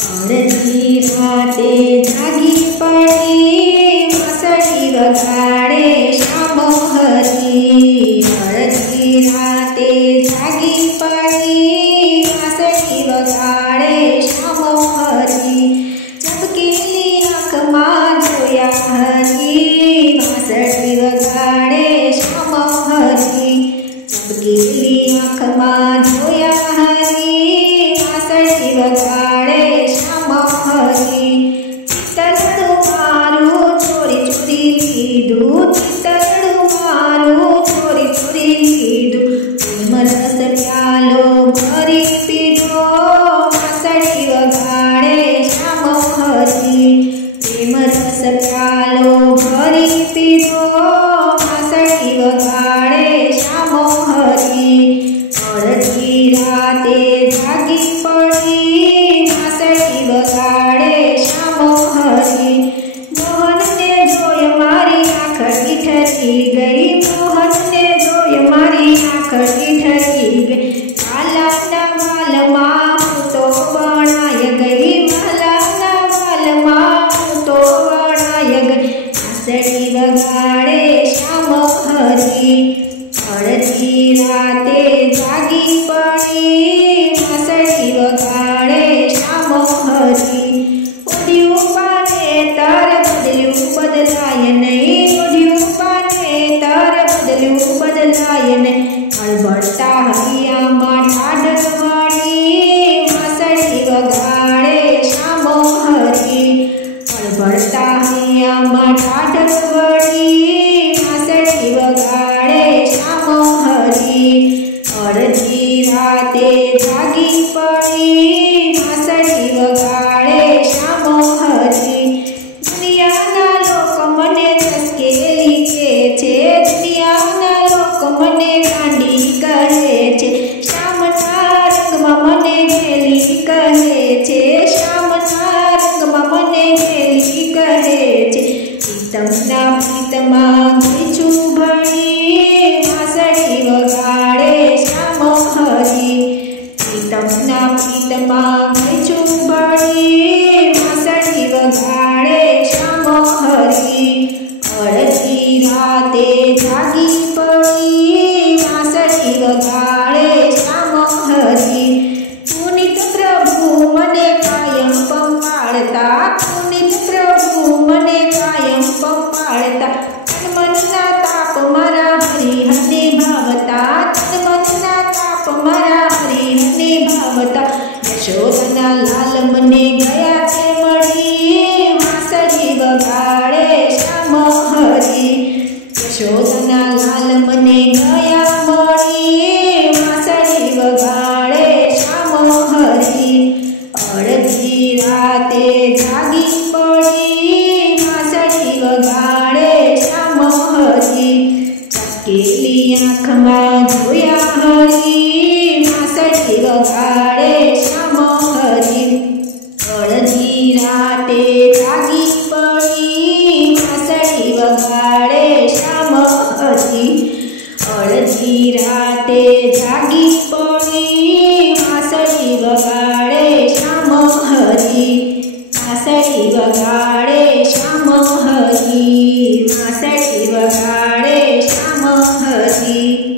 અડધી રાતે જાગી પડી વાંસળી વગાડે શ્યામ હરી। અડધી રાતે જાગી પડી વાંસળી વગાડે શ્યામ હરી। ચમકેલી આંખમાં જોયા હરી વાંસળી વગાડે શ્યામ હરી। ચમકેલી આંખમાં જોયા હરી વાંસળી વગાડે શ્યામ હરી। ચિતરડું મારું ચોરી ચોરી લીધું, ચિતરડું મારું ચોરી ચોરી લીધું। પ્રેમ રસ પ્યાલો ભરી પીધો વાંસળી વગાડે શ્યામ હરી। પ્રેમ રસ પ્યાલો ભરી પીધો વાંસળી વગાડે શ્યામ હરી। અડધી રાતે જાગી પડી વાંસળી વગાડે શ્યામ હરી। મોહનને જોઈ મારી આંખ ઠરી ગઈ, મોહનને જોઈ મારી આંખ ઠરી ગઈ। વાલાના વાલમાં હું તો વણાય ગઈ, વાલાના વાલમાં હું તો વણાય ગઈ। વાંસળી વગાડે શ્યામ હરી। અડધી રાતે જાગી પડી વાંસળી વગાડે શ્યામ હરી। ઉડ્યું પાનેતર બદલ્યું બદલાય નહીં, ઉડ્યું પાનેતર બદલ્યું બદલાય નહીં। હળબળતા હૈયામાં ઠાઢ વળી વાંસળી વગાડે શ્યામ હરી। હળબળતા હૈયામાં ઠાઢ વળી વાંસળી વગાડે શ્યામ હરી। અડધી રાતે જાગી પડી વાંસળી વગાડે શ્યામ હરી। દુનિયાના લોકો મને ધસકેલી કહે છે, દુનિયાના લોકો મને ગાંડી કહે છે। શ્યામના રંગમાં મને ગેલી કહે છે, શ્યામના રંગમાં મને ગેલી કહે છે। પ્રીતમના પ્રીતમાં ગઈ છું ભળી વાંસળી વગાડે શ્યામ હરી। પ્રીતમના પ્રીતમાં ગઈ છું ભળી વાંસળી વગાડે શ્યામ હરી। અડધી રાતે જાગી પડી વાંસળી વગાડે શ્યામ હરી। પુનિત પ્રભુ મને કાયમ પંપાળતા, પુનિત પ્રભુ મને કાયમ પંપાળતા। તન મનના તાપ મારા હરિહરને ભાવતા, તન મનના તાપ મારા હરિહરને ભાવતા। યશોદના લાલ મને ગયા છે મળી વાંસળી વગાડે શ્યામ હરી। યશોદના લાલ મને ગયા મળી વાંસળી વગાડે શ્યામ હરી। અડધી રાતે જાગી પડી વાંસળી વગાડે શ્યામ હરી। ચમકેલી આંખમાં જોયા હરી વાંસળી વગાડે શ્યામ હરી। અડધી રાતે જાગી પડી વાંસળી વગાડે શ્યામ હરી। અડધી રાતે જાગી પડી વાંસળી વગાડે શ્યામ હરી। વાંસળી વગાડે શ્યામ હરી, વાંસળી વગાડે શ્યામ હરી।